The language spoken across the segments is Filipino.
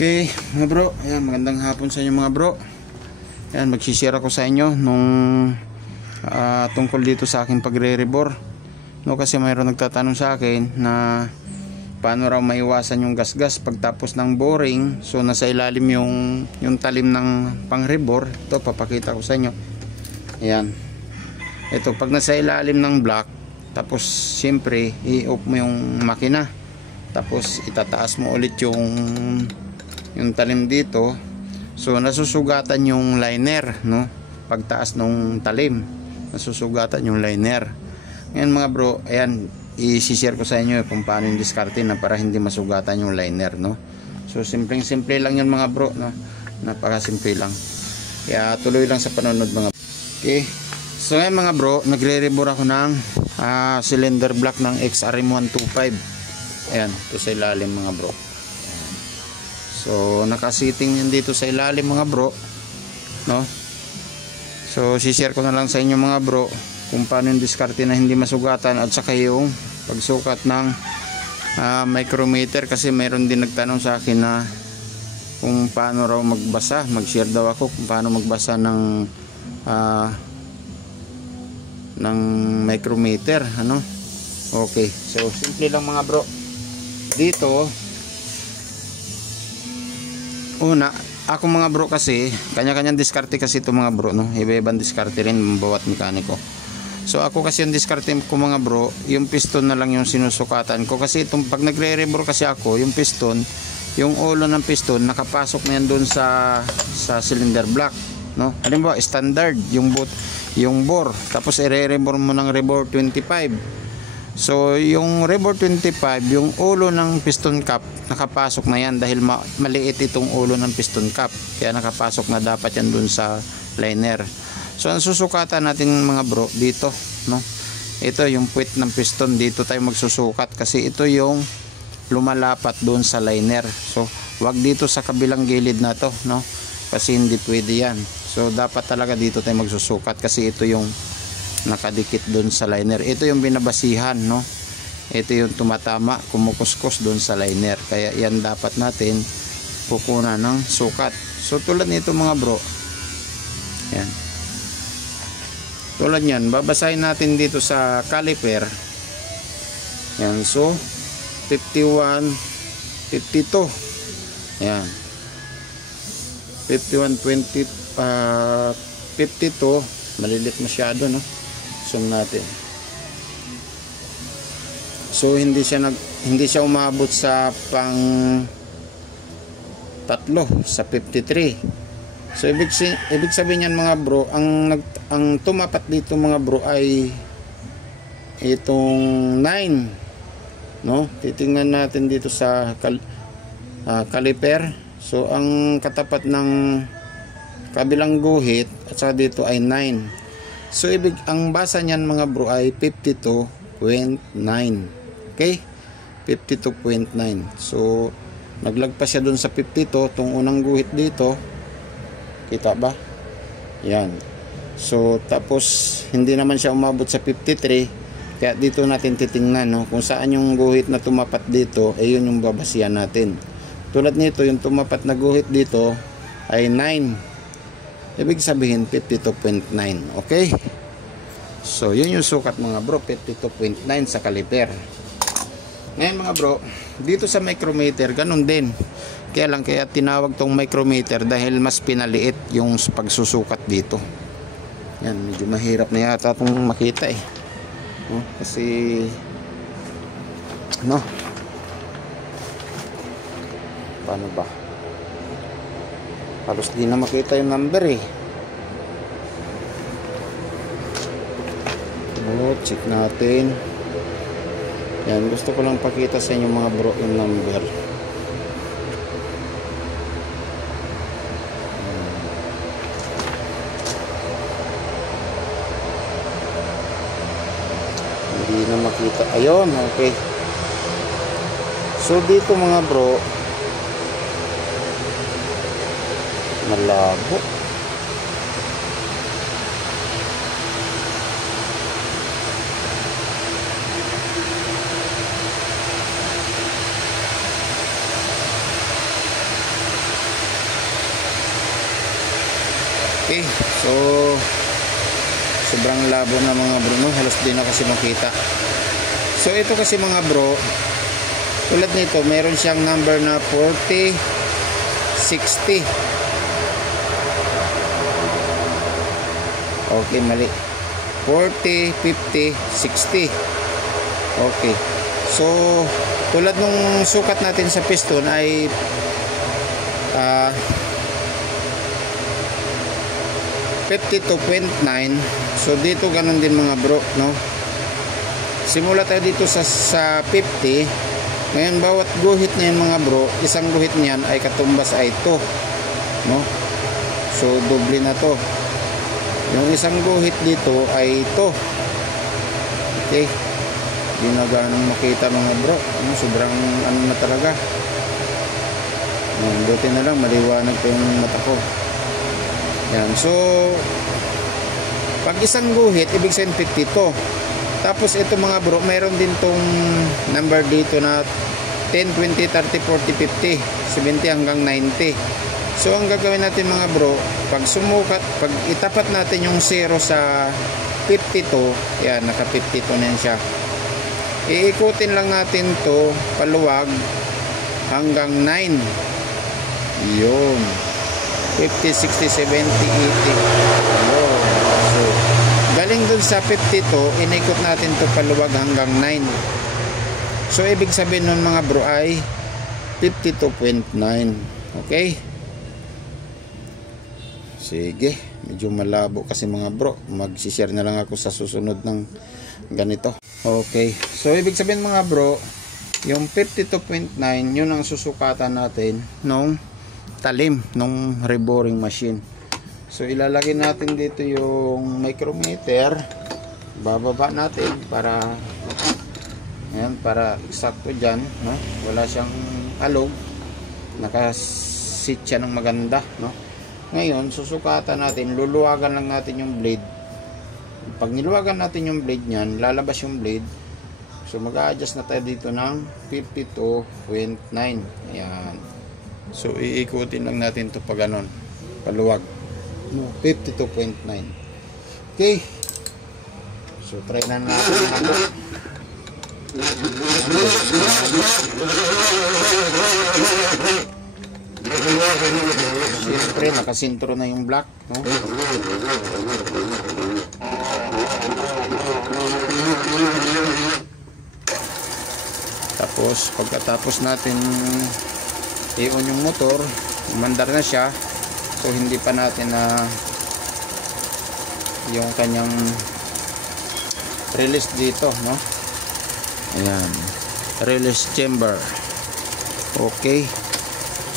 Okay, mga bro, ayan, magandang hapon sa inyo mga bro. Ayan, magsishare ako sa inyo nung tungkol dito sa aking pagre-rebore. No, kasi mayroon nagtatanong sa akin na paano raw maiwasan yung gasgas pagtapos ng boring. So nasa ilalim yung talim ng pang-rebore. Ito, papakita ko sa inyo. Ayan. Ito, pag nasa ilalim ng block, tapos siyempre i-off mo yung makina. Tapos itataas mo ulit yung talim dito. So nasusugatan yung liner, no? Pagtaas ng talim, nasusugatan yung liner. Ngayon mga bro, ayan, i-share ko sa inyo kung paano yung diskarte na para hindi masugatan yung liner, no? So simple lang yun mga bro, no? Napakasimple lang. Kaya tuloy lang sa panonood mga bro. Okay. So ngayon mga bro, nagre-rebore ako ng cylinder block ng XRM125. Ayan, ito sa ilalim mga bro. So nakasiting yan dito sa ilalim mga bro, no? So share ko na lang sa inyo mga bro kung paano yung diskarte na hindi masugatan, at saka yung pagsukat ng micrometer, kasi mayroon din nagtanong sa akin na kung paano raw magbasa. Mag-share daw ako kung paano magbasa ng micrometer, ano? Okay, so simple lang mga bro. Dito una, ako mga bro, kasi kanya-kanyang diskarte kasi ito mga bro, no? Iba-ibang diskarte rin bawat mekaniko. So ako kasi yung diskarte ko mga bro, yung piston na lang yung sinusukatan ko, kasi itong pag nagre-rebore kasi ako, yung piston, yung ulo ng piston nakapasok na yan doon sa cylinder block, no? Halimbawa standard yung bore, tapos i-rebore mo ng rebore 25. So yung rebore 25, yung ulo ng piston cap nakapasok na yan, dahil maliit itong ulo ng piston cap, kaya nakapasok na dapat yan dun sa liner. So ang susukatan natin mga bro dito, no? Ito yung puwet ng piston, dito tayo magsusukat kasi ito yung lumalapat dun sa liner. So wag dito sa kabilang gilid na to, no? Kasi hindi pwede yan. So dapat talaga dito tayo magsusukat kasi ito yung nakadikit doon sa liner. Ito yung binabasihan, no? Ito yung tumatama, kumukuskus doon sa liner. Kaya yan dapat natin kukunan ng sukat. So tulad nito mga bro, yan, tulad yan, babasahin natin dito sa caliper. Yan, so 51, 52, yan, 51, 20, 52, malilit masyado, no? Zoom natin. So hindi siya umabot sa pang tatlo, sa 53. So ibig sabihin yan mga bro, ang tumapat dito mga bro ay itong 9, no? Titingnan natin dito sa caliper. So ang katapat ng kabilang guhit at saka dito ay 9. So ang basa niyan mga bro ay 52.9. Okay? 52.9. So naglagpas siya dun sa 52, tong unang guhit dito. Kita ba? Yan. So tapos hindi naman siya umabot sa 53. Kaya dito natin titingnan, no, kung saan yung guhit na tumapat dito, eh yun yung babasihan natin. Tulad nito, yung tumapat na guhit dito ay 9. Ibig sabihin 52.9. Okay? So yun yung sukat mga bro, 52.9 sa caliper. Ngayon mga bro, dito sa micrometer ganun din. Kaya tinawag tong micrometer dahil mas pinaliit yung pagsusukat dito. Yan, medyo mahirap na yata itong makita eh, no? Kasi no, paano ba? Halos di na makita yung number eh. Check natin. Yan, gusto ko lang pakita sa inyo mga bro yung number. Hindi na makita. Ayun, okay. So dito mga bro, malabo. Okay, so sobrang labo na mga bro, no? Halos di na kasi makita. So ito kasi mga bro, tulad nito, meron siyang number na 40, 60. Okay, mali. 40, 50, 60. Okay. So, tulad nung sukat natin sa piston ay 52.9. So, dito ganun din mga bro, no? Simula tayo dito sa 50. Ngayon, bawat guhit na yun mga bro, isang guhit niyan ay katumbas ay ito, no? So, doble na to. Yung isang guhit dito ay ito. Okay. Hindi na ganang makita mga bro. Sobrang ano na talaga. Buti na lang maliwanag ko yung mata ko. Yan. So, pag isang guhit, ibig sabihin 52. Tapos ito mga bro, mayroon din tong number dito na 10, 20, 30, 40, 50, 70 hanggang 90. So ang gagawin natin mga bro, pag sumukat, pag itapat natin yung 0 sa 52, yan, naka 52 na yan siya. Iikutin lang natin to paluwag hanggang 9. Yun. 50, 60, 70, 80. Yun. So, galing dun sa 52, inikot natin to paluwag hanggang 9. So ibig sabihin nun mga bro ay 52.9. Okay? Sige, medyo malabo kasi mga bro. Mag-share na lang ako sa susunod ng ganito. Okay, so ibig sabihin mga bro, yung 52.9, yun ang susukatan natin nung talim, nung reboring machine. So ilalagay natin dito yung micrometer, bababa natin para ayan, para eksakto dyan, no? Wala siyang alog, nakasit siya ng maganda, no? Ngayon, susukatan natin, luluwagan lang natin yung blade. Pag niluwagan natin yung blade niyan, lalabas yung blade. So, mag-a-adjust na tayo dito ng 52.9. Ayan. So, iikutin lang natin ito pa ganon. Paluwag. 52.9. Okay. So, try na natin. Siyempre nakasintro na yung black, no? Tapos pagkatapos natin i-on yung motor, umandar na siya. So hindi pa natin na yung kanyang release dito, no? Ayan, release chamber. Okay.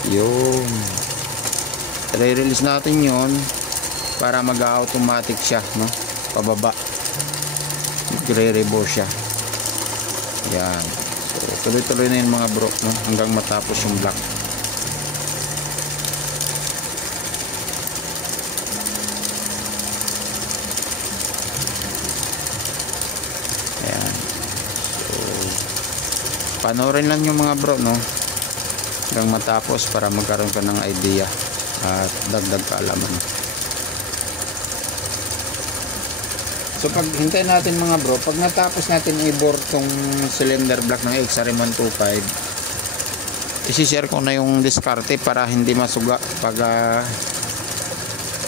Yun, i-release natin yun para mag-automatic siya, no? Pababa, nagre-reverse siya. Yan. So tuloy-tuloy na yun mga bro, no? Hanggang matapos yung black. Yan. So panoorin lang yung mga bro, no? Hanggang matapos para magkaroon ka ng idea at dagdag kaalaman. So pag hintayin natin mga bro, pag natapos natin i-bore tong cylinder block ng XRM125, isi-share ko na yung diskarte para hindi masuga. Pag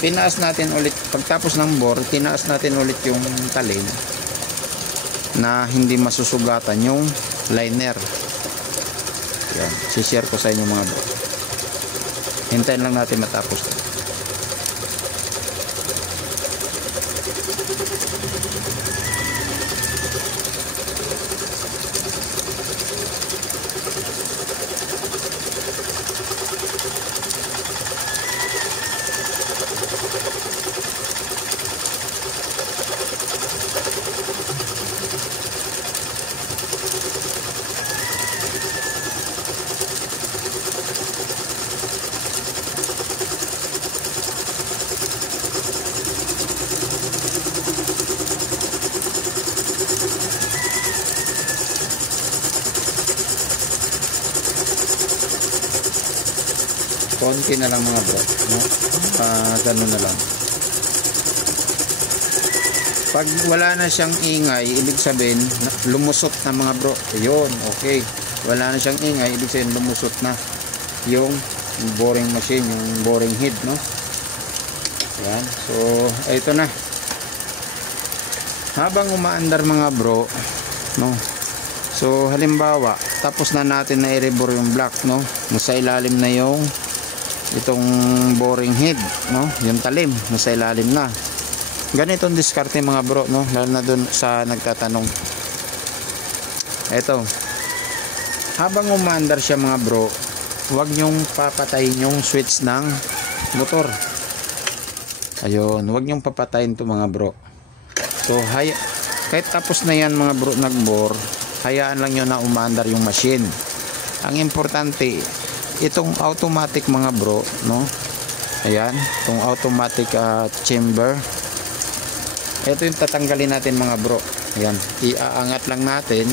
tinaas natin ulit, pagtapos ng bore, tinaas natin ulit yung talim na hindi masusugatan yung liner. Yan, si-share ko sa inyo mga bro. Hintayin lang natin matapos. Konti na lang mga bro, no? Ganun na lang. Pag wala na siyang ingay, ibig sabihin lumusot na mga bro. Ayun, okay. Wala na siyang ingay, ibig sabihin lumusot na yung boring machine, yung boring head, no? Yan. So, ito na. Habang umaandar mga bro, no? So, halimbawa, tapos na natin na i-rebore yung block, no? Nasa ilalim na yung itong boring head, no? Yung talim, nasa ilalim na. Ganitong diskarte mga bro, no? Lalo na dun sa nagtatanong. Ito. Habang umaandar siya mga bro, huwag nyong papatayin yung switch ng motor. Ayun, huwag nyong papatayin to mga bro. So, kahit tapos na yan mga bro nagbore, hayaan lang nyo na umaandar yung machine. Ang importante, itong automatic mga bro, no? Ayan, itong automatic chamber. Ito yung tatanggalin natin mga bro. Ayan, iaangat lang natin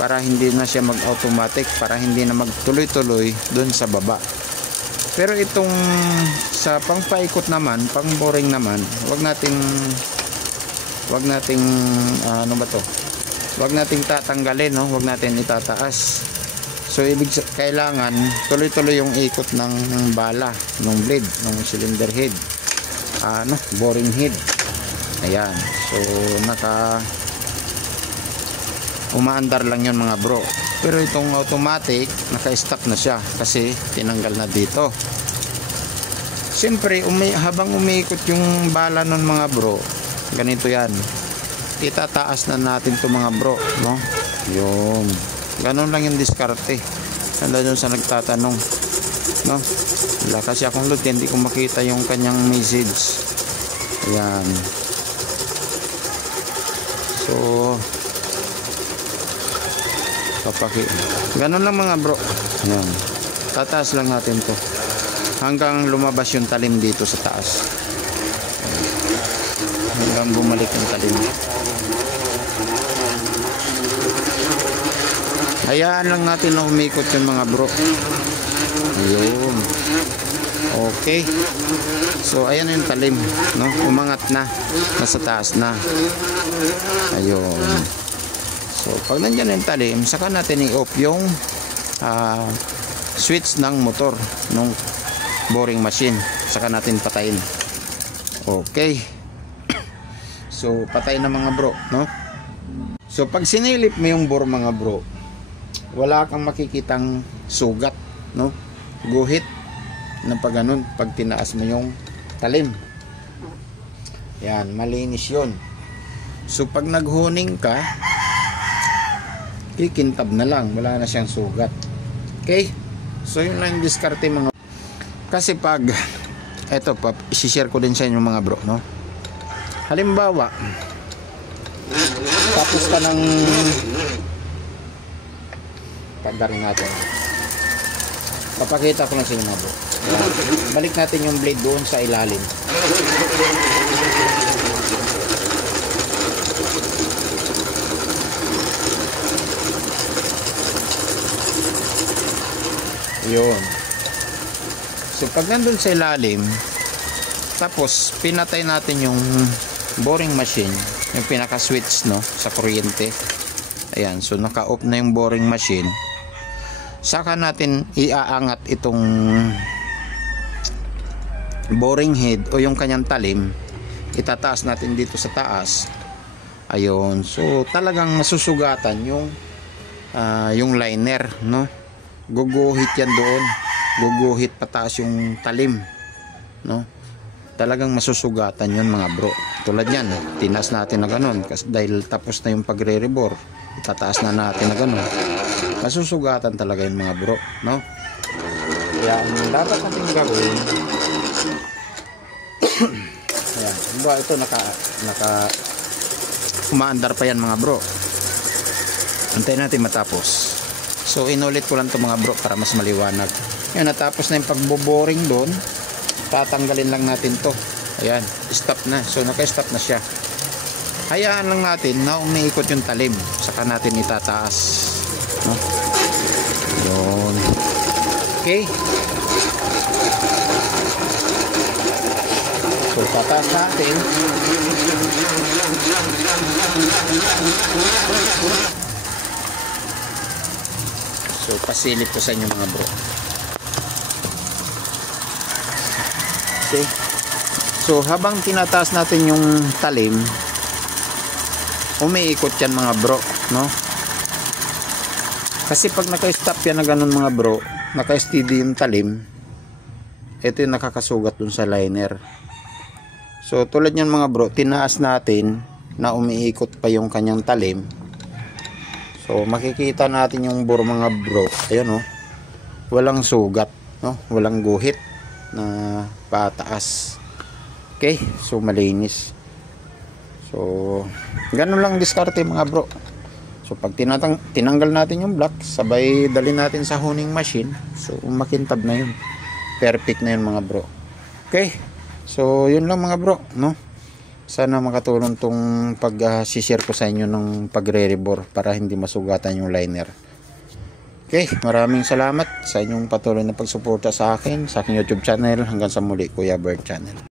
para hindi na siya mag-automatic, para hindi na magtuloy-tuloy dun sa baba. Pero itong sa pangpaikot naman, pang boring naman, wag nating ano ba to? Wag nating tatanggalin, no? Wag natin itataas. So kailangan tuloy-tuloy yung ikot ng bala, ng blade, ng cylinder head. Boring head. Ayan. So umaandar lang yun mga bro. Pero itong automatic, naka-stop na siya kasi tinanggal na dito. Siyempre, habang umiikot yung bala nun mga bro, ganito yan. Itataas na natin to mga bro, no? Yun. Ganun lang yung diskarte. Handa dun sa nagtatanong, no? Wala kasi akong load, hindi ko makita yung kanyang message. Ayan. So, ganun lang mga bro. Ayan. Tataas lang natin to hanggang lumabas yung talim dito sa taas. Hanggang bumalik yung talim. Hayaan lang natin na umikot yung mga bro. Ayun. Okay. So ayan yung talim, no? Umangat na. Nasa taas na. Ayun. So pag nandiyan yung talim, saka natin i-off yung switch ng motor ng boring machine. Saka natin patayin. Okay. So patay na mga bro, no? So pag sinilip mo yung bore mga bro, wala kang makikitang sugat, no? Guhit na pag ganun, pag tinaas mo yung talim. Yan, malinis yun. So pag naghuning ka, kikintab na lang, wala na siyang sugat. Okay? So yun lang yung diskarte mga. Kasi pag eto pa, i-share ko din sa inyo mga bro, no? Halimbawa, tapos ka ng pagdaring natin. Papakita ko lang sa inyo mga bro. Balik natin yung blade doon sa ilalim. Yun. So pag nandun sa ilalim, tapos pinatay natin yung boring machine, yung pinaka switch, no, sa kuryente. Ayan, so naka-off na yung boring machine. Saka natin iaangat itong boring head o yung kanyang talim, itataas natin dito sa taas. Ayun, so talagang masusugatan yung liner, no? Guguhit yan doon, guguhit pataas yung talim, no? Talagang masusugatan yun mga bro. Tulad yan, tinas natin na ganun kasi dahil tapos na yung pagre-rebore, itataas na natin na ganun. Masusugatan talaga yun mga bro, no? Kaya ang dapat natin gawin, ayan, ito naka umaandar pa yan mga bro. Antayin natin matapos. So inulit ko lang to mga bro para mas maliwanag. Yan, natapos na yung pagboboring doon. Tatanggalin lang natin to. Ayan, stop na. So naka-stop na siya. Hayaan lang natin na umiikot yung talim. Saka natin itataas, no? Yun. Okay. So So tataas natin. So pasilip ko sa inyo mga bro. Okay. So habang tinataas natin yung talim, umiikot yan mga bro, no? Kasi pag naka-stop yan na ganun mga bro, naka-steady yung talim, ito yung nakakasugat dun sa liner. So tulad yan mga bro, tinaas natin na umiikot pa yung kanyang talim. So makikita natin yung bore mga bro, ayan oh, walang sugat, no? Walang guhit na pataas. Okay, so malinis. So ganun lang diskarte mga bro. So pag tinanggal natin yung block, sabay dali natin sa honing machine, so makintab na yun, perfect na yun mga bro. Okay, so yun lang mga bro, no? Sana makatulong tong pag-share ko sa inyo ng pagre-rebore para hindi masugatan yung liner. Okay, maraming salamat sa inyong patuloy na pagsuporta sa akin, sa aking YouTube channel. Hanggang sa muli, Kuya Bert Channel.